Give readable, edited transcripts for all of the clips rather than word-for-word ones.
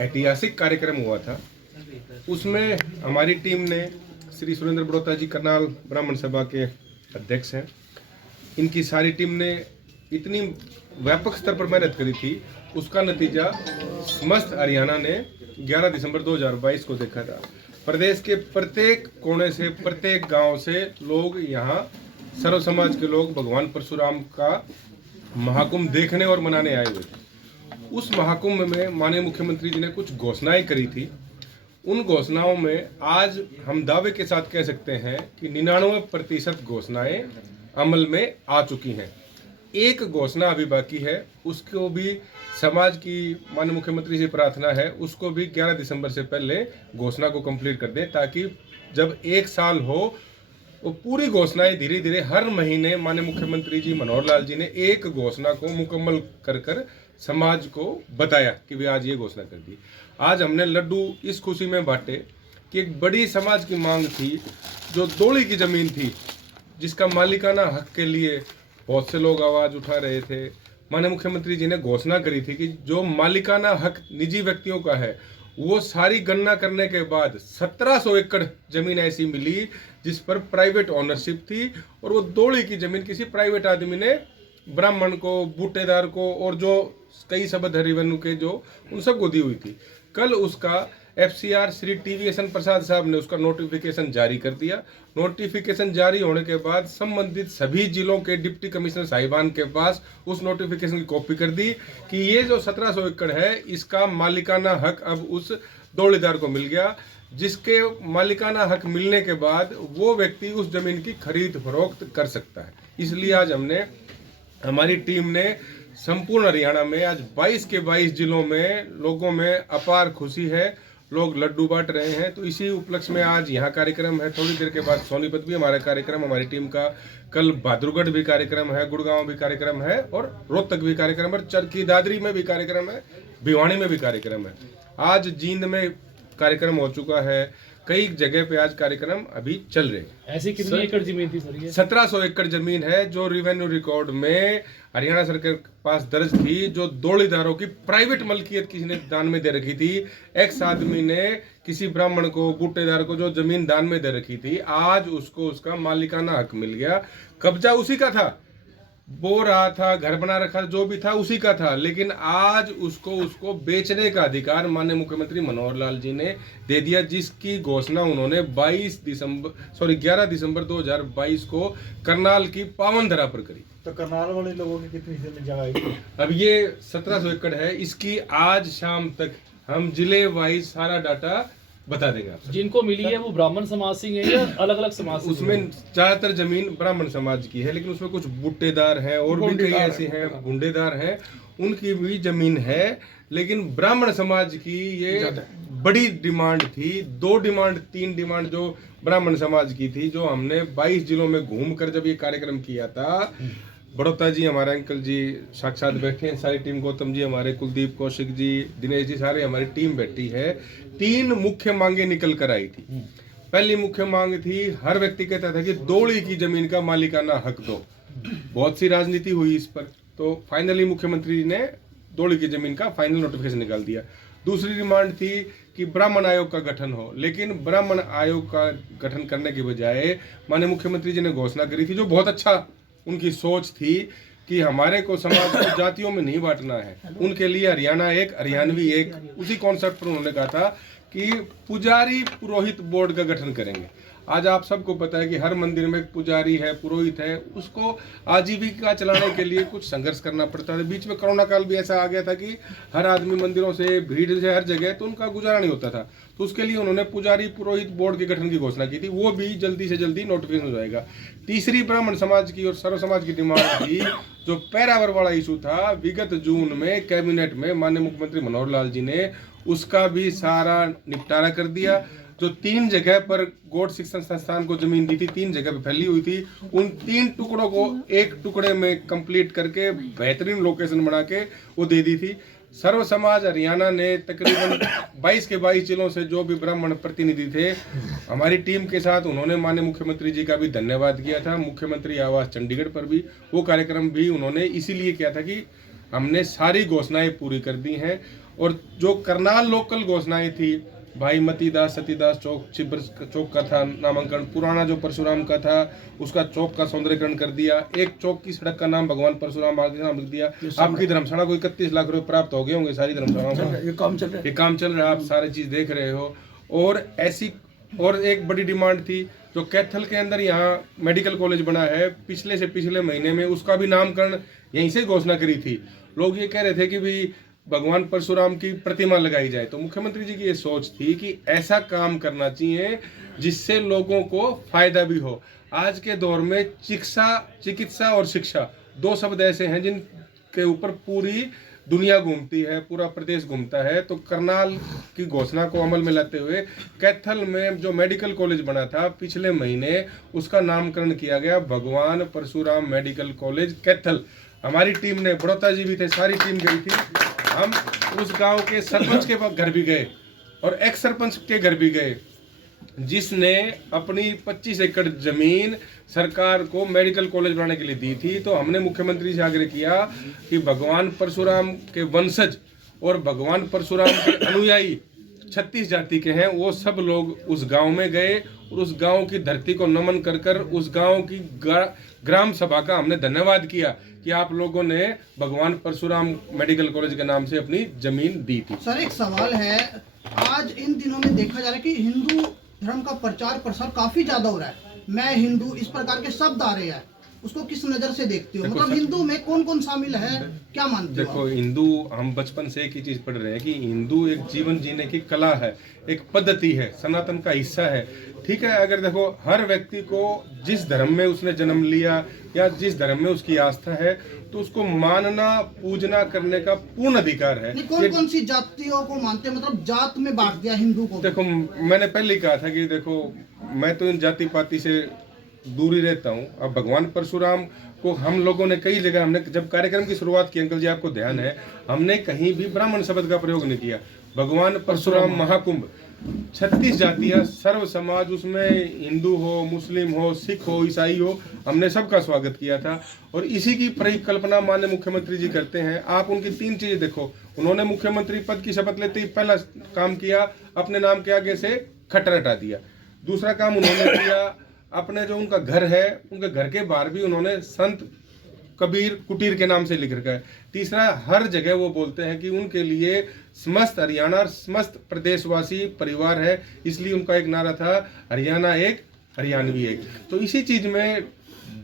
ऐतिहासिक कार्यक्रम हुआ था। उसमें हमारी टीम ने श्री सुरेंद्र बड़ौता जी करनाल ब्राह्मण सभा के अध्यक्ष हैं, इनकी सारी टीम ने इतनी व्यापक स्तर पर मेहनत करी थी, उसका नतीजा समस्त हरियाणा ने 11 दिसंबर 2022 को देखा था। प्रदेश के प्रत्येक कोने से, प्रत्येक गांव से लोग यहाँ सर्व समाज के लोग भगवान परशुराम का महाकुंभ देखने और मनाने आए हुए थे। उस महाकुंभ में माननीय मुख्यमंत्री जी ने कुछ घोषणाएं करी थी। उन घोषणाओं में आज हम दावे के साथ कह सकते हैं कि 99% घोषणाएं अमल में आ चुकी हैं। एक घोषणा अभी बाकी है, उसको भी समाज की माननीय मुख्यमंत्री से प्रार्थना है उसको भी 11 दिसंबर से पहले घोषणा को कंप्लीट कर दें, ताकि जब एक साल हो वो पूरी घोषणाएं धीरे धीरे हर महीने माननीय मुख्यमंत्री जी मनोहर लाल जी ने एक घोषणा को मुकम्मल कर समाज को बताया कि वे आज ये घोषणा कर दी। आज हमने लड्डू इस खुशी में बांटे कि एक बड़ी समाज की मांग थी, जो दोली की जमीन थी, जिसका मालिकाना हक के लिए बहुत से लोग आवाज उठा रहे थे। माननीय मुख्यमंत्री जी ने घोषणा करी थी कि जो मालिकाना हक निजी व्यक्तियों का है, वो सारी गणना करने के बाद 1700 एकड़ जमीन ऐसी मिली जिस पर प्राइवेट ओनरशिप थी, और वो दोली की जमीन किसी प्राइवेट आदमी ने ब्राह्मण को, बूटेदार को और जो कई सबद हरिवनु के जो उन सबको दी हुई थी। कल उसका FCR श्री TVSN प्रसाद साहब ने उसका नोटिफिकेशन जारी कर दिया। नोटिफिकेशन जारी होने के बाद संबंधित सभी जिलों के डिप्टी कमिश्नर साहिबान के पास उस नोटिफिकेशन की कॉपी कर दी कि ये जो 1700 एकड़ है, इसका मालिकाना हक अब उस दौड़ीदार को मिल गया, जिसके मालिकाना हक मिलने के बाद वो व्यक्ति उस जमीन की खरीद फरोख्त कर सकता है। इसलिए आज हमारी टीम ने संपूर्ण हरियाणा में आज 22 के 22 जिलों में लोगों में अपार खुशी है, लोग लड्डू बांट रहे हैं। तो इसी उपलक्ष्य में आज यहाँ कार्यक्रम है। थोड़ी देर के बाद सोनीपत भी हमारा कार्यक्रम, हमारी टीम का कल बहादुरगढ़ भी कार्यक्रम है, गुड़गांव भी कार्यक्रम है, और रोहतक भी कार्यक्रम है, चरखी दादरी में भी कार्यक्रम है, भिवानी में भी कार्यक्रम है। आज जींद में कार्यक्रम हो चुका है, कई जगह पे आज कार्यक्रम अभी चल रहे हैं। ऐसी कितनी एकड़ जमीन थी सर? ये 1700 एकड़ जमीन है जो रेवेन्यू रिकॉर्ड में हरियाणा सरकार के पास दर्ज थी, जो दौड़ीदारों की प्राइवेट मलकियत किसी ने दान में दे रखी थी। एक्स आदमी ने किसी ब्राह्मण को, बूटेदार को जो जमीन दान में दे रखी थी, आज उसको उसका मालिकाना हक मिल गया। कब्जा उसी का था, बो रहा था, घर बना रखा, जो भी था उसी का था, लेकिन आज उसको बेचने का अधिकार माननीय मुख्यमंत्री मनोहर लाल जी ने दे दिया, जिसकी घोषणा उन्होंने 11 दिसंबर 2022 को करनाल की पावन धरा पर करी। तो करनाल वाले लोगों की कितनी जमीन जगह है? अब ये 1700 एकड़ है, इसकी आज शाम तक हम जिले वाइज सारा डाटा बता देंगे आपको। जिनको मिली है वो ब्राह्मण समाज से है या अलग अलग समाज से? उसमें ज्यादातर जमीन ब्राह्मण समाज की है, लेकिन उसमें कुछ बुट्टेदार हैं और भी कई ऐसे हैं, गुंडेदार हैं, उनकी भी जमीन है। लेकिन ब्राह्मण समाज की ये बड़ी डिमांड थी, 2 डिमांड 3 डिमांड जो ब्राह्मण समाज की थी, जो हमने 22 जिलों में घूमकर जब ये कार्यक्रम किया था। बड़ौता जी, हमारे अंकल जी साक्षात बैठे हैं, सारी टीम, गौतम जी हमारे, कुलदीप, कौशिक जी, दिनेश जी, सारे हमारी टीम बैठी है। 3 मुख्य मांगे निकल कर आई थी। पहली मुख्य मांग थी, हर व्यक्ति कहता था कि दौड़ी की जमीन का मालिकाना हक दो। बहुत सी राजनीति हुई इस पर, तो फाइनली मुख्यमंत्री ने दौड़ी की जमीन का फाइनल नोटिफिकेशन निकाल दिया। दूसरी डिमांड थी कि ब्राह्मण आयोग का गठन हो, लेकिन ब्राह्मण आयोग का गठन करने के बजाय माननीय मुख्यमंत्री जी ने घोषणा करी थी, जो बहुत अच्छा उनकी सोच थी, कि हमारे को समाज को जातियों में नहीं बांटना है, उनके लिए हरियाणा एक, हरियाणवी एक। उसी कॉन्सेप्ट पर उन्होंने कहा था कि पुजारी पुरोहित बोर्ड का गठन करेंगे। आज आप सबको पता है कि हर मंदिर में एक पुजारी है, पुरोहित है, उसको आजीविका चलाने के लिए कुछ संघर्ष करना पड़ता है। बीच में कोरोना काल भी ऐसा आ गया था कि हर आदमी मंदिरों से, भीड़ से, हर जगह, तो उनका गुजारा नहीं होता था। तो उसके लिए उन्होंने पुजारी पुरोहित बोर्ड के गठन की घोषणा की थी, वो भी जल्दी से जल्दी नोटिफिकेशन हो जाएगा। तीसरी ब्राह्मण समाज की और सर्व समाज की डिमांड थी, जो पैरावर वाला इशू था, विगत जून में कैबिनेट में माननीय मुख्यमंत्री मनोहर लाल जी ने उसका भी सारा निपटारा कर दिया। जो 3 जगह पर गौड़ शिक्षण संस्थान को जमीन दी थी, 3 जगह पे फैली हुई थी, उन 3 टुकड़ों को एक टुकड़े में कंप्लीट करके बेहतरीन लोकेशन बना के वो दे दी थी। सर्व समाज हरियाणा ने तकरीबन 22 के 22 जिलों से जो भी ब्राह्मण प्रतिनिधि थे, हमारी टीम के साथ उन्होंने माननीय मुख्यमंत्री जी का भी धन्यवाद किया था। मुख्यमंत्री आवास चंडीगढ़ पर भी वो कार्यक्रम भी उन्होंने इसीलिए किया था कि हमने सारी घोषणाएं पूरी कर दी हैं, और जो करनाल लोकल घोषणाएं थी, भाई मतीदास सतीदास चौक, छिब्र चौक का था नामांकन, पुराना जो परशुराम का था उसका चौक का सौंदर्यकरण कर दिया, एक चौक की सड़क का नाम भगवान परशुराम बाग के नाम लिख दिया। आपकी धर्मशाला को 31 लाख रुपए प्राप्त हो गए होंगे सारी धर्मशालाओं में, ये काम चल रहा है, आप सारी चीज देख रहे हो। और ऐसी और एक बड़ी डिमांड थी, जो कैथल के अंदर यहाँ मेडिकल कॉलेज बना है, पिछले से पिछले महीने में उसका भी नामकरण यहीं से घोषणा करी थी। लोग ये कह रहे थे कि भाई भगवान परशुराम की प्रतिमा लगाई जाए, तो मुख्यमंत्री जी की ये सोच थी कि ऐसा काम करना चाहिए जिससे लोगों को फायदा भी हो। आज के दौर में चिकित्सा और शिक्षा 2 शब्द ऐसे हैं जिनके ऊपर पूरी दुनिया घूमती है, पूरा प्रदेश घूमता है। तो करनाल की घोषणा को अमल में लाते हुए कैथल में जो मेडिकल कॉलेज बना था पिछले महीने, उसका नामकरण किया गया भगवान परशुराम मेडिकल कॉलेज कैथल। हमारी टीम ने, बड़ौता जी भी थे, सारी टीम गई थी। हम उस गांव के सरपंच के घर भी गए और एक्स सरपंच के घर भी गए, जिसने अपनी 25 एकड़ जमीन सरकार को मेडिकल कॉलेज बनाने के लिए दी थी। तो हमने मुख्यमंत्री से आग्रह किया कि भगवान परशुराम के वंशज और भगवान परशुराम के अनुयायी 36 जाति के हैं, वो सब लोग उस गांव में गए और उस गांव की धरती को नमन कर कर उस गांव की ग्राम सभा का हमने धन्यवाद किया कि आप लोगों ने भगवान परशुराम मेडिकल कॉलेज के नाम से अपनी जमीन दी थी। सर एक सवाल है, आज इन दिनों में देखा जा रहा है कि हिंदू धर्म का प्रचार प्रसार काफी ज्यादा हो रहा है, मैं हिंदू, इस प्रकार के शब्द आ रहे हैं, उसको किस नजर से देखते हो? मतलब हिंदू में कौन कौन शामिल है, क्या मानते हो? देखो, हिंदू, हम बचपन से एक ही चीज पढ़ रहे हैं कि हिंदू एक जीवन जीने की कला है, एक पद्धति है, सनातन का हिस्सा है। ठीक है, अगर देखो हर व्यक्ति को जिस धर्म में उसने जन्म लिया या जिस धर्म में उसकी आस्था है, तो उसको मानना पूजना करने का पूर्ण अधिकार है। कौन कौन सी जातियों को मानते हैं, मतलब जात में बांट दिया हिंदू को? देखो, मैंने पहले ही कहा था कि देखो, मैं तो इन जाति पाति से दूर ही रहता हूँ। अब भगवान परशुराम को हम लोगों ने कई जगह, हमने जब कार्यक्रम की शुरुआत की, अंकल जी आपको ध्यान है, हमने कहीं भी ब्राह्मण शब्द का प्रयोग नहीं किया। भगवान परशुराम महाकुंभ, 36 जातियां, सर्व समाज, उसमें हिंदू हो, मुस्लिम हो, सिख हो, ईसाई हो, हमने सबका स्वागत किया था। और इसी की परिकल्पना माननीय मुख्यमंत्री जी करते हैं। आप उनकी 3 चीजें देखो, उन्होंने मुख्यमंत्री पद की शपथ लेते ही पहला काम किया, अपने नाम के आगे से खट्टर हटा दिया। दूसरा काम उन्होंने किया, अपने जो उनका घर है, उनके घर के बाहर भी उन्होंने संत कबीर कुटीर के नाम से लिख रखा है। तीसरा, हर जगह वो बोलते हैं कि उनके लिए समस्त हरियाणा और समस्त प्रदेशवासी परिवार है, इसलिए उनका एक नारा था, हरियाणा एक, हरियाणवी एक। तो इसी चीज में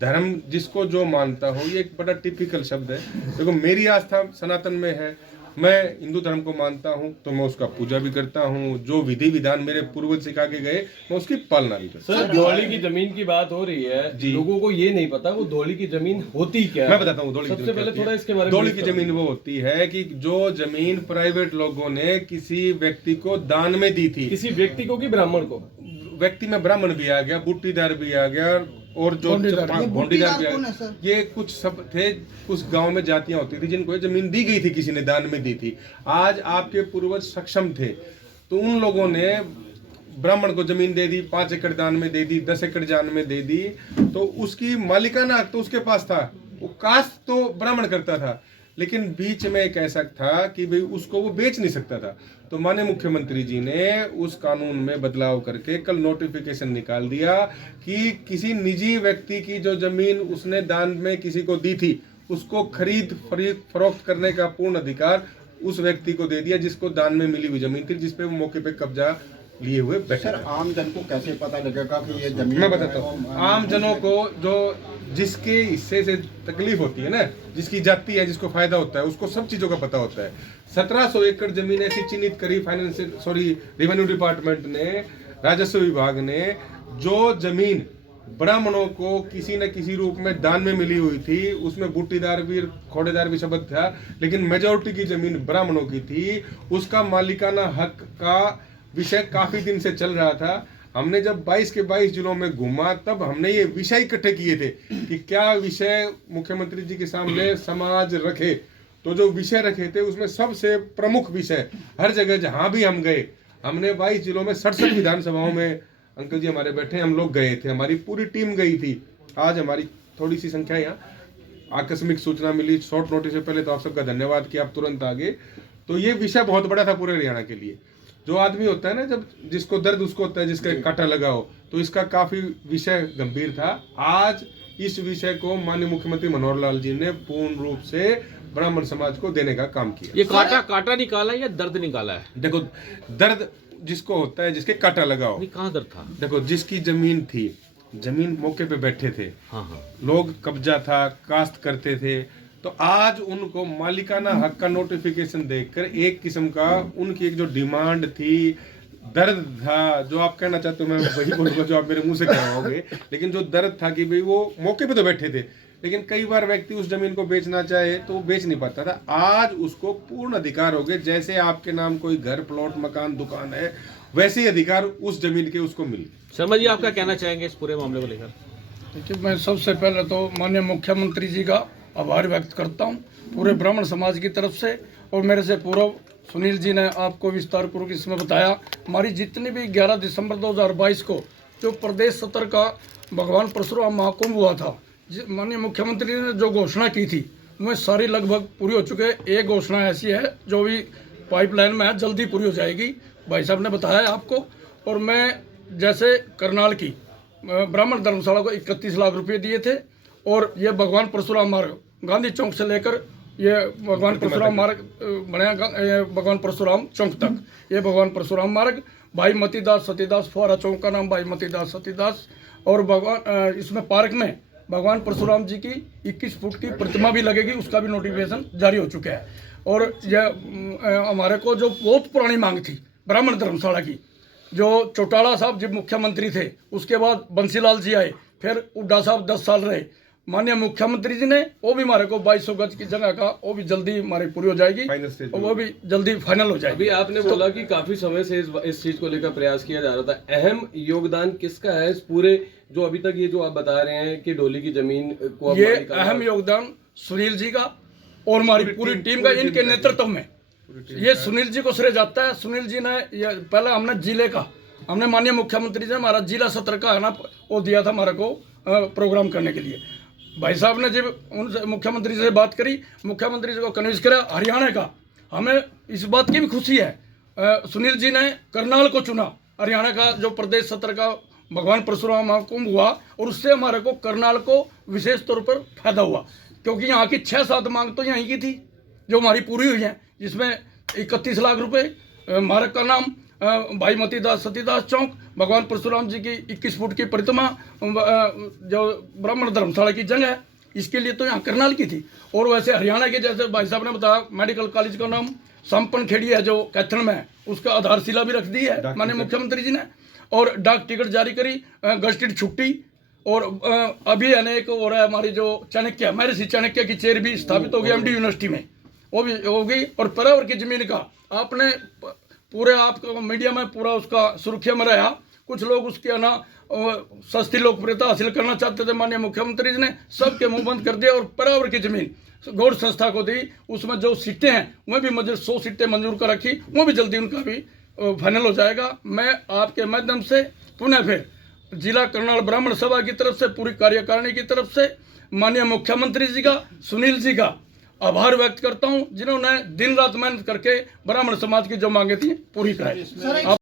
धर्म जिसको जो मानता हो, ये एक बड़ा टिपिकल शब्द है। देखो, मेरी आस्था सनातन में है, मैं हिंदू धर्म को मानता हूं, तो मैं उसका पूजा भी करता हूं। जो विधि विधान मेरे पूर्वज सिखा के गए, मैं उसकी पालना भी करता हूं। सर, धौली की जमीन की बात हो रही है, लोगों को ये नहीं पता वो धौली की जमीन होती क्या है। मैं बताता हूँ धौली सबसे पहले थोड़ा इसके बारे में। धौली की जमीन वो होती है कि जो जमीन प्राइवेट लोगों ने किसी व्यक्ति को दान में दी थी, किसी व्यक्ति को कि ब्राह्मण को, व्यक्ति में ब्राह्मण भी आ गया, बूटीदार भी आ गया, और जो भोंडीदार भी आ गया, ये कुछ सब थे। कुछ गांव में जातियां होती थी जिनको ये जमीन दी गई थी, किसी ने दान में दी थी। आज आपके पूर्वज सक्षम थे, तो उन लोगों ने ब्राह्मण को जमीन दे दी, 5 एकड़ दान में दे दी, 10 एकड़ दान में दे दी, तो उसकी मालिकाना हक तो उसके पास था, वो कास्ट तो ब्राह्मण करता था, लेकिन बीच में एक ऐसा था कि भाई उसको वो बेच नहीं सकता था। तो माननीय मुख्यमंत्री जी ने उस कानून में बदलाव करके कल नोटिफिकेशन निकाल दिया कि किसी निजी व्यक्ति की जो जमीन उसने दान में किसी को दी थी, उसको खरीद फरोख्त करने का पूर्ण अधिकार उस व्यक्ति को दे दिया जिसको दान में मिली हुई जमीन थी, जिसपे वो मौके पे कब्जा लिए हुए बैठे। सर, आम जन को कैसे पता लगेगा कि ये जमीन? मैं बताता हूँ, आम जनों को जो जिसके हिस्से से तकलीफ होती है ना, जिसकी जाति है, जिसको फायदा होता है, उसको सब चीजों का पता होता है। 1700 एकड़ जमीन ऐसी चिन्हित करी रेवेन्यू डिपार्टमेंट ने, राजस्व विभाग ने, जो जमीन ब्राह्मणों को किसी न किसी रूप में दान में मिली हुई थी, उसमें बूटीदार भी, खोड़ेदार भी शब्द था, लेकिन मेजोरिटी की जमीन ब्राह्मणों की थी। उसका मालिकाना हक का विषय काफी दिन से चल रहा था। हमने जब 22 के 22 जिलों में घूमा, तब हमने ये विषय इकट्ठे किए थे कि क्या विषय मुख्यमंत्री जी के सामने समाज रखे। तो जो विषय रखे थे उसमें सबसे प्रमुख विषय, हर जगह जहां भी हम गए, हमने 22 जिलों में 67 विधानसभाओं में, अंकल जी हमारे बैठे, हम लोग गए थे, हमारी पूरी टीम गई थी। आज हमारी थोड़ी सी संख्या यहाँ, आकस्मिक सूचना मिली, शॉर्ट नोटिस से पहले, तो आप सबका धन्यवाद कि आप तुरंत आ गए। तो ये विषय बहुत बड़ा था पूरे हरियाणा के लिए। जो आदमी होता है ना, जब जिसको दर्द उसको होता है, जिसका कांटा लगा हो, तो इसका काफी विषय गंभीर था। आज इस विषय को माननीय मुख्यमंत्री मनोहर लाल जी ने पूर्ण रूप से ब्राह्मण समाज को देने का काम किया। ये कांटा निकाला है या दर्द निकाला है? देखो, दर्द जिसको होता है, जिसके कांटा लगा हो। कहाँ दर्द था? देखो, जिसकी जमीन थी, जमीन मौके पे बैठे थे, हाँ, लोग कब्जा था, काश्त करते थे, तो आज उनको मालिकाना हक का नोटिफिकेशन देखकर एक किस्म का उनकी एक जो डिमांड थी, दर्द था, जो आप कहना चाहते हो मैं वही बोलूंगा जो आप मेरे मुंह से कहवाओगे, लेकिन जो दर्द था कि भाई वो मौके पे तो बैठे थे, लेकिन कई बार व्यक्ति उस जमीन को बेचना चाहे तो वो बेच नहीं पाता था। आज उसको पूर्ण अधिकार हो गए। जैसे आपके नाम कोई घर, प्लॉट, मकान, दुकान है, वैसे ही अधिकार उस जमीन के उसको मिले। शर्मा जी, आप क्या कहना चाहेंगे इस पूरे मामले को लेकर? देखिए, मैं सबसे पहले तो माननीय मुख्यमंत्री जी का आभार व्यक्त करता हूं पूरे ब्राह्मण समाज की तरफ से। और मेरे से पूर्व सुनील जी ने आपको विस्तार पूर्वक इसमें बताया, हमारी जितनी भी 11 दिसंबर 2022 को जो प्रदेश सत्र का भगवान परशुराम महाकुंभ हुआ था, माननीय मुख्यमंत्री ने जो घोषणा की थी वह सारी लगभग पूरी हो चुके हैं। एक घोषणा ऐसी है जो भी पाइपलाइन में है, जल्दी पूरी हो जाएगी, भाई साहब ने बताया आपको। और मैं जैसे करनाल की ब्राह्मण धर्मशाला को 31 लाख रुपए दिए थे, और ये भगवान परशुराम मार्ग गांधी चौक से लेकर ये भगवान परशुराम मार्ग बना, भगवान परशुराम चौक तक, ये भगवान परशुराम मार्ग, भाई मतीदास सतीदास फुहारा चौक का नाम भाई मतीदास सतीदास। और भगवान इसमें पार्क में भगवान परशुराम जी की 21 फुट की प्रतिमा भी लगेगी, उसका भी नोटिफिकेशन जारी हो चुका है। और यह हमारे को जो बहुत पुरानी मांग थी ब्राह्मण धर्मशाला की, जो चौटाला साहब जब मुख्यमंत्री थे, उसके बाद बंसीलाल जी आए, फिर हुड्डा साहब 10 साल रहे, माननीय मुख्यमंत्री जी ने वो भी हमारे को 2200 गज की जगह का वो भी जल्दी हमारी पूरी हो जाएगी, और वो भी जल्दी फाइनल हो जाएगी। अभी आपने बोला कि काफी समय से इस चीज को लेकर प्रयास किया जा रहा था, अहम योगदान किसका है इस पूरे जो अभी तक ये जो आप बता रहे हैं कि डोली की जमीन को? ये अहम योगदान सुनील जी का और हमारी पूरी टीम का, इनके नेतृत्व में ये सुनील जी को श्रेय जाता है। सुनील जी ने पहले हमने जिले का, हमने माननीय मुख्यमंत्री जी ने हमारा जिला सत्र का है ना वो दिया था हमारे को प्रोग्राम करने के लिए। भाई साहब ने जब उनसे मुख्यमंत्री से बात करी, मुख्यमंत्री जी को कन्विंस करा हरियाणा का। हमें इस बात की भी खुशी है, सुनील जी ने करनाल को चुना, हरियाणा का जो प्रदेश सत्र का भगवान परशुराम महाकुंभ हुआ, और उससे हमारे को करनाल को विशेष तौर पर फायदा हुआ, क्योंकि यहाँ की 6-7 मांग तो यहीं की थी जो हमारी पूरी हुई है, जिसमें 31 लाख रुपए मार्ग का नाम, भाई मतीदास सतीदास चौक, भगवान परशुराम जी की 21 फुट की प्रतिमा, जो ब्राह्मण धर्मशाला की जगह है, इसके लिए तो यहाँ करनाल की थी। और वैसे हरियाणा के जैसे भाई साहब ने बताया, मेडिकल कॉलेज का नाम संपन्न खेड़ी है जो कैथन में है, उसका आधारशिला भी रख दी है माननीय मुख्यमंत्री जी ने, और डाक टिकट जारी करी, गजटेड छुट्टी। और अभी अनेक हो रहा है, हमारी जो चाणक्य महर्षि चाणक्य की चेयर भी स्थापित हो गई MD यूनिवर्सिटी में, वो भी हो गई। और पर्यावर की जमीन का आपने पूरे आपको मीडिया में पूरा उसका सुर्खिया में रहा, कुछ लोग उसके ना सस्ती लोकप्रियता हासिल करना चाहते थे, माननीय मुख्यमंत्री जी ने सबके मुंह बंद कर दिया और पर्यावर की जमीन गौड़ संस्था को दी। उसमें जो सीटें हैं वह भी 100 सीटें मंजूर कर रखी, वो भी जल्दी उनका भी फाइनल हो जाएगा। मैं आपके माध्यम से पुनः फिर जिला करनाल ब्राह्मण सभा की तरफ से, पूरी कार्यकारिणी की तरफ से माननीय मुख्यमंत्री जी का, सुनील जी का आभार व्यक्त करता हूं, जिन्होंने दिन रात मेहनत करके ब्राह्मण समाज की जो मांगे थी पूरी कराई।